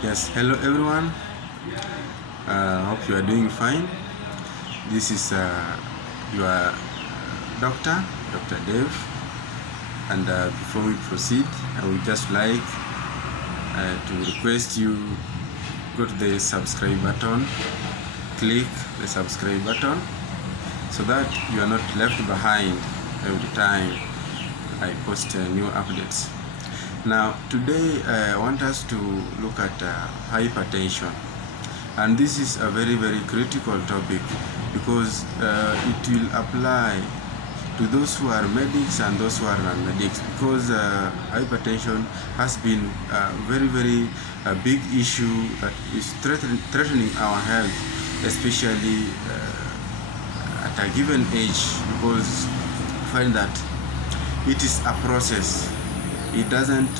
Yes, hello everyone. Hope you are doing fine. This is your doctor, Dr. Dave. And before we proceed, I would just like to request you go to the subscribe button, click the subscribe button so that you are not left behind every time I post new updates. Now, today I want us to look at hypertension. And this is a very, very critical topic because it will apply to those who are medics and those who are non-medics, because hypertension has been a very, very big issue that is threatening our health, especially at a given age, because we find that it is a process. It doesn't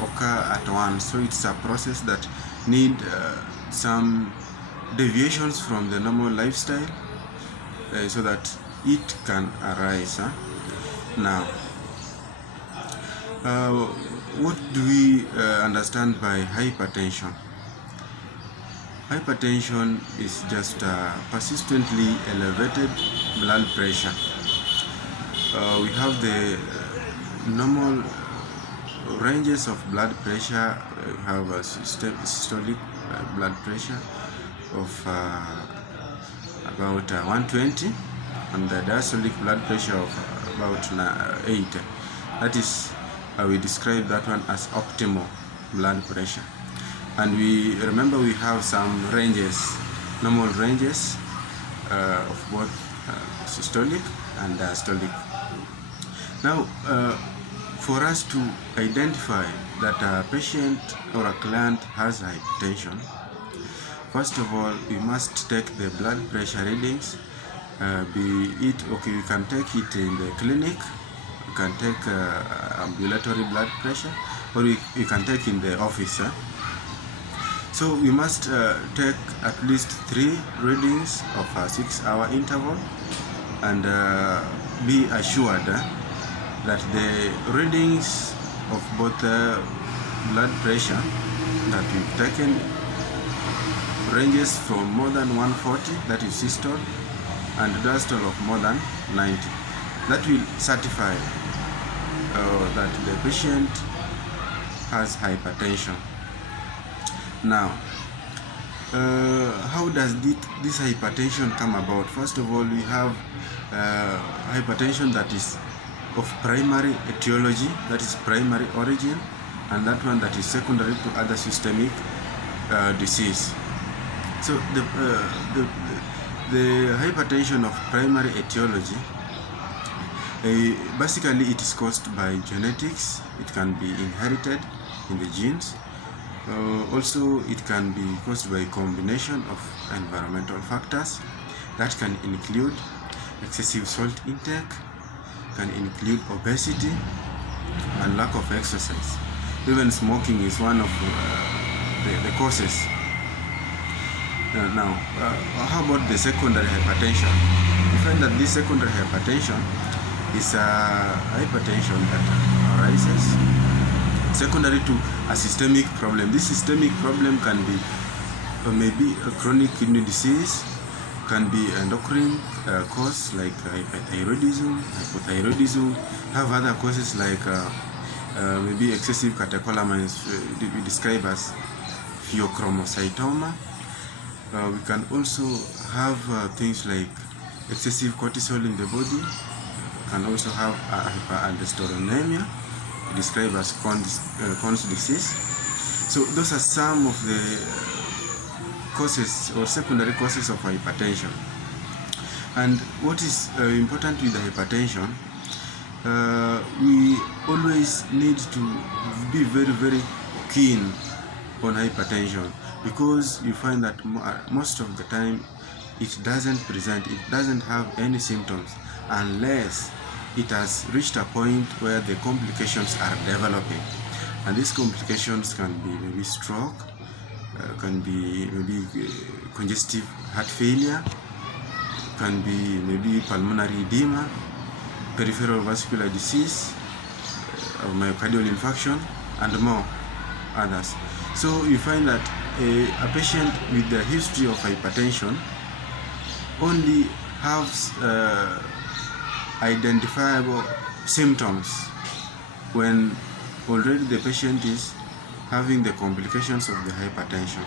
occur at once, so it's a process that need some deviations from the normal lifestyle so that it can arise. Now, what do we understand by hypertension? Hypertension is just persistently elevated blood pressure. We have the normal ranges of blood pressure. We have a systolic blood pressure of about 120 and the diastolic blood pressure of about 8. That is how we describe that one as optimal blood pressure. And we remember we have some ranges, normal ranges of both systolic and diastolic. Now, for us to identify that a patient or a client has hypertension, first of all, we must take the blood pressure readings. We can take it in the clinic, we can take ambulatory blood pressure, or we can take in the office. So we must take at least 3 readings of a 6-hour interval and be assured that the readings of both blood pressure that we've taken ranges from more than 140, that is systole, and diastole of more than 90. That will certify that the patient has hypertension. Now, how does this hypertension come about? First of all, we have hypertension that is of primary etiology, that is primary origin, and that one that is secondary to other systemic disease. So the hypertension of primary etiology, basically it is caused by genetics. It can be inherited in the genes. Also, it can be caused by a combination of environmental factors that can include excessive salt intake, can include obesity and lack of exercise. Even smoking is one of the causes. Now, how about the secondary hypertension? We find that this secondary hypertension is a hypertension that arises secondary to a systemic problem. This systemic problem can be maybe a chronic kidney disease, can be endocrine cause like hyperthyroidism, hypothyroidism, have other causes like maybe excessive catecholamines, we describe as pheochromocytoma. We can also have things like excessive cortisol in the body. We can also have hyperaldosteronemia, described as Crohn's disease. So those are some of the causes or secondary causes of hypertension. And what is important with the hypertension, we always need to be very, very keen on hypertension, because you find that most of the time it doesn't have any symptoms unless it has reached a point where the complications are developing. And these complications can be maybe stroke, can be maybe congestive heart failure, can be maybe pulmonary edema, peripheral vascular disease, myocardial infarction, and more. others. So you find that a patient with the history of hypertension only has identifiable symptoms when already the patient is having the complications of the hypertension.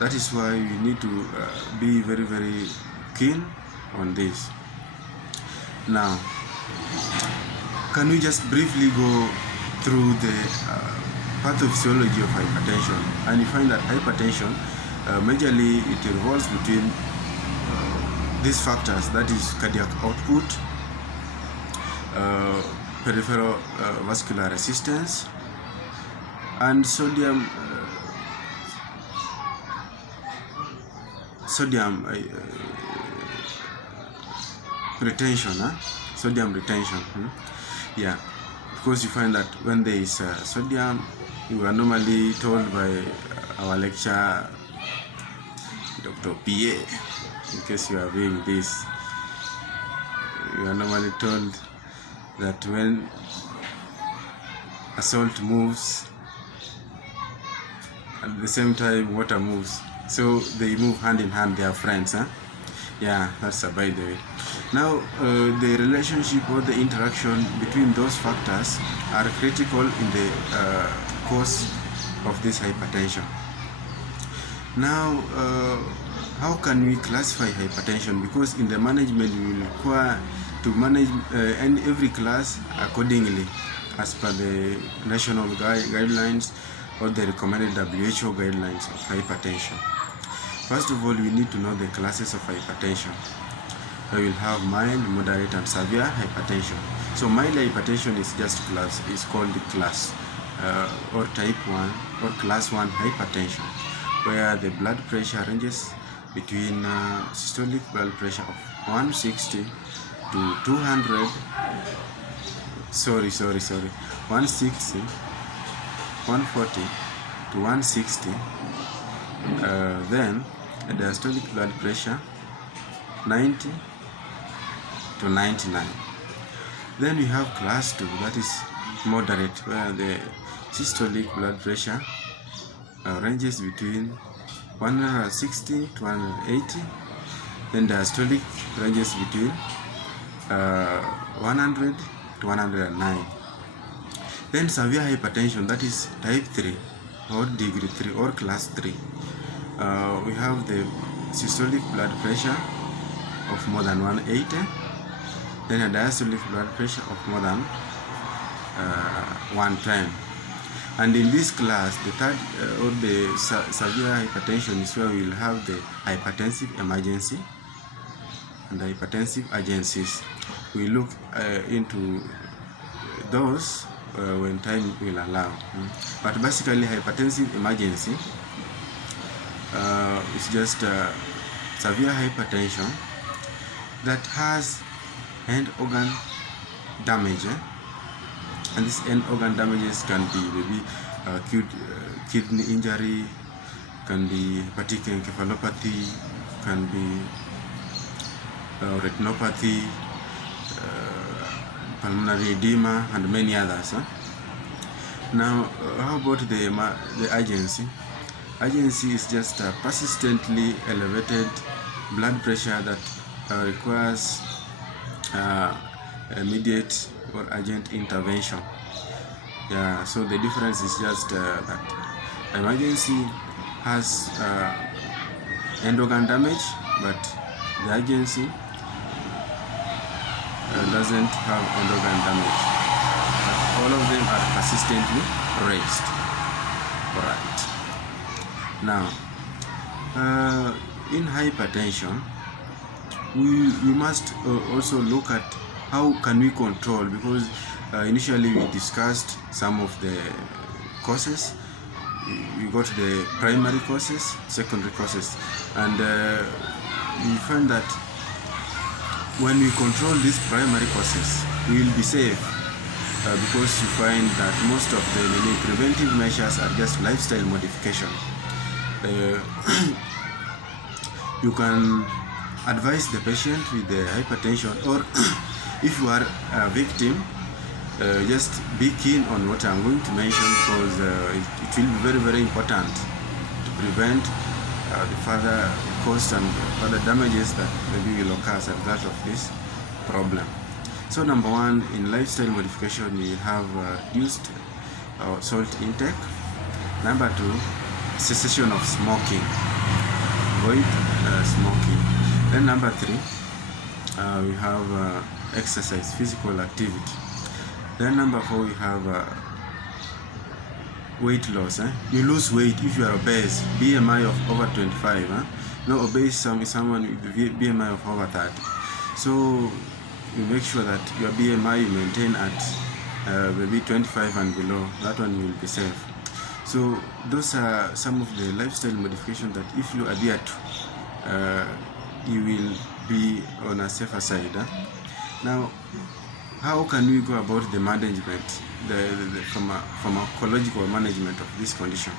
That is why we need to be very, very keen on this. Now, can we just briefly go through the pathophysiology of hypertension? And you find that hypertension, majorly it revolves between these factors, that is cardiac output, peripheral vascular resistance, and sodium retention. Sodium retention. Yeah, because you find that when there is sodium, you are normally told by our lecturer, Dr. P.A., in case you are doing this, you are normally told that when a salt moves, at the same time water moves, so they move hand in hand, they are friends. Yeah, that's by the way. Now, the relationship or the interaction between those factors are critical in the cause of this hypertension. Now, how can we classify hypertension? Because in the management, we will require to manage every class accordingly as per the national guidelines or the recommended WHO guidelines of hypertension. First of all, we need to know the classes of hypertension. We will have mild, moderate, and severe hypertension. So mild hypertension is just class, is called the class or type 1 or class 1 hypertension, where the blood pressure ranges between systolic blood pressure of 160 to 200, 160, 140 to 160, then the diastolic blood pressure 90 to 99. Then we have class 2, that is moderate, where the systolic blood pressure ranges between 160 to 180, then diastolic ranges between 100 to 109. Then severe hypertension, that is type 3 or degree 3 or class 3. We have the systolic blood pressure of more than 180, then a diastolic blood pressure of more than 110. And in this class, the third or the severe hypertension is where we will have the hypertensive emergency and the hypertensive urgencies. We look into those when time will allow. But basically, hypertensive emergency is just severe hypertension that has end organ damage, and this end organ damages can be maybe acute kidney injury, can be hepatic encephalopathy, can be retinopathy, pulmonary edema, and many others. Now, how about the urgency? Urgency is just a persistently elevated blood pressure that requires immediate or urgent intervention. Yeah, so the difference is just that emergency has end organ damage, but the urgency doesn't have end organ damage. But all of them are persistently raised. Alright. Now, in hypertension, we must also look at how can we control, because initially we discussed some of the causes. We got the primary causes, secondary causes, and we find that when we control these primary causes, we will be safe, because you find that most of the preventive measures are just lifestyle modification. You can advise the patient with the hypertension, or if you are a victim, just be keen on what I'm going to mention, because it will be very, very important to prevent the further cost and further damages that maybe will occur as a result of this problem. So number one, in lifestyle modification, we have reduced salt intake. Number two, cessation of smoking, avoid smoking. Then number three, we have exercise, physical activity. Then number four, we have weight loss. You lose weight if you are obese, BMI of over 25. No, obese is someone with BMI of over 30. So you make sure that your BMI you maintain at maybe 25 and below. That one will be safe. So those are some of the lifestyle modifications that if you adhere to, you will be on a safer side. Now, how can we go about the management, the pharmacological management of this condition?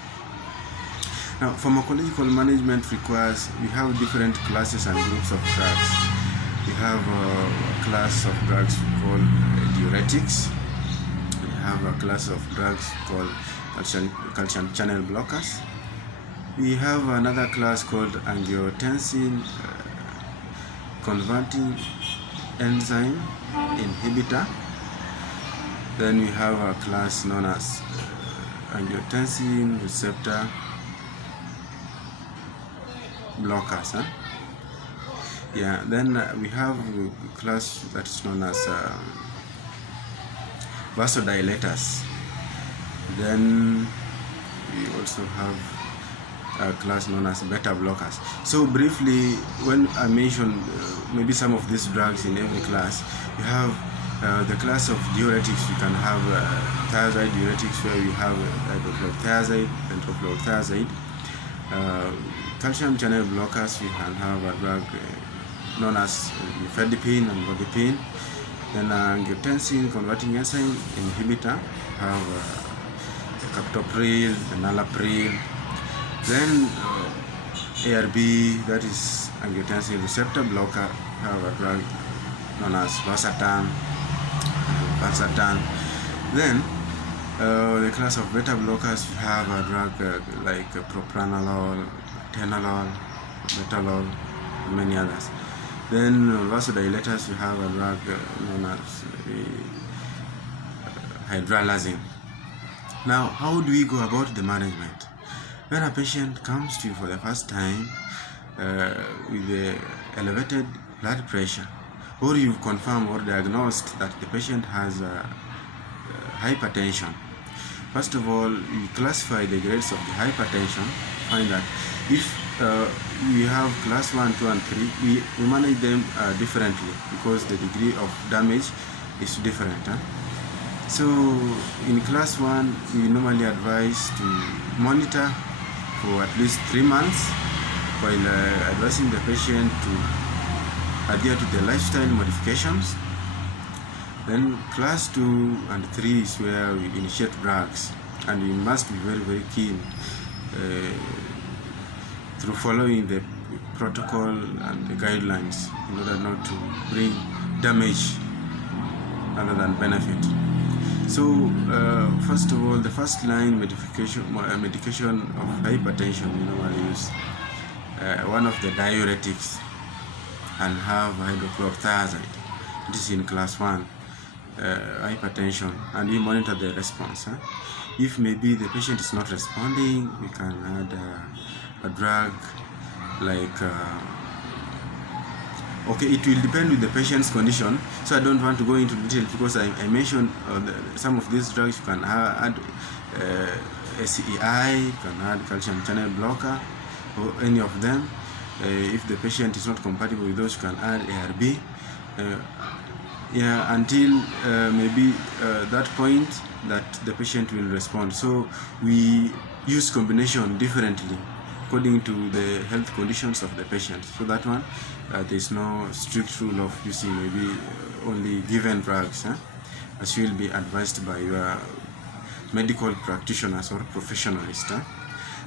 Now, pharmacological management requires, we have different classes and groups of drugs. We have a class of drugs called diuretics. We have a class of drugs called calcium channel blockers. We have another class called angiotensin converting enzyme inhibitor. Then we have a class known as angiotensin receptor blockers. Yeah, then we have a class that is known as vasodilators. Then we also have a class known as beta blockers. So briefly, when I mentioned maybe some of these drugs in every class, you have the class of diuretics. You can have thiazide diuretics, where you have hydrochlorothiazide, pentochlorothiazide. Calcium channel blockers, you can have a drug known as nifedipine and bodipine. Then angiotensin converting enzyme inhibitor, have captopril, enalapril. Then ARB, that is angiotensin receptor blocker, have a drug known as valsartan. Then the class of beta blockers, we have a drug like propranolol, atenolol, metalol, and many others. Then vasodilators, we have a drug known as hydralazine. Now, how do we go about the management? When a patient comes to you for the first time with the elevated blood pressure, or you've confirmed or diagnosed that the patient has hypertension, first of all, you classify the grades of the hypertension. Find that if we have class 1, 2, and 3, we manage them differently, because the degree of damage is different. So in class 1, we normally advise to monitor for at least 3 months, while advising the patient to adhere to the lifestyle modifications. Then class 2 and 3 is where we initiate drugs, and we must be very, very keen through following the protocol and the guidelines in order not to bring damage rather than benefit. So first of all, the first line medication of hypertension, we normally use one of the diuretics and have hydrochlorothiazide. This is in class 1 hypertension, and we monitor the response. If maybe the patient is not responding, we can add a drug like okay, it will depend with the patient's condition, so I don't want to go into detail, because I mentioned some of these drugs. You can add ACEI, you can add calcium channel blocker, or any of them. If the patient is not compatible with those, you can add ARB. Yeah, until maybe that point that the patient will respond. So we use combination differently according to the health conditions of the patient. So that one, there is no strict rule of using maybe only given drugs, as you will be advised by your medical practitioners or professionalists.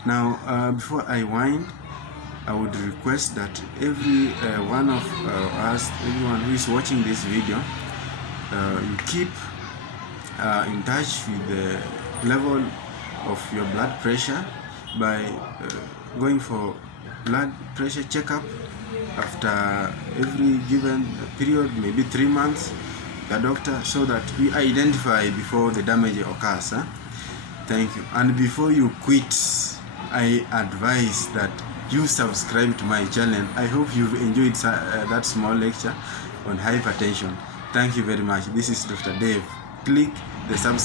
Now, before I wind, I would request that every one of us, everyone who is watching this video, you keep in touch with the level of your blood pressure by going for blood pressure checkup after every given period, maybe 3 months, the doctor, so that we identify before the damage occurs. Thank you. And before you quit, I advise that you subscribe to my channel. I hope you've enjoyed that small lecture on hypertension. Thank you very much. This is Dr. Dave. Click the subscribe.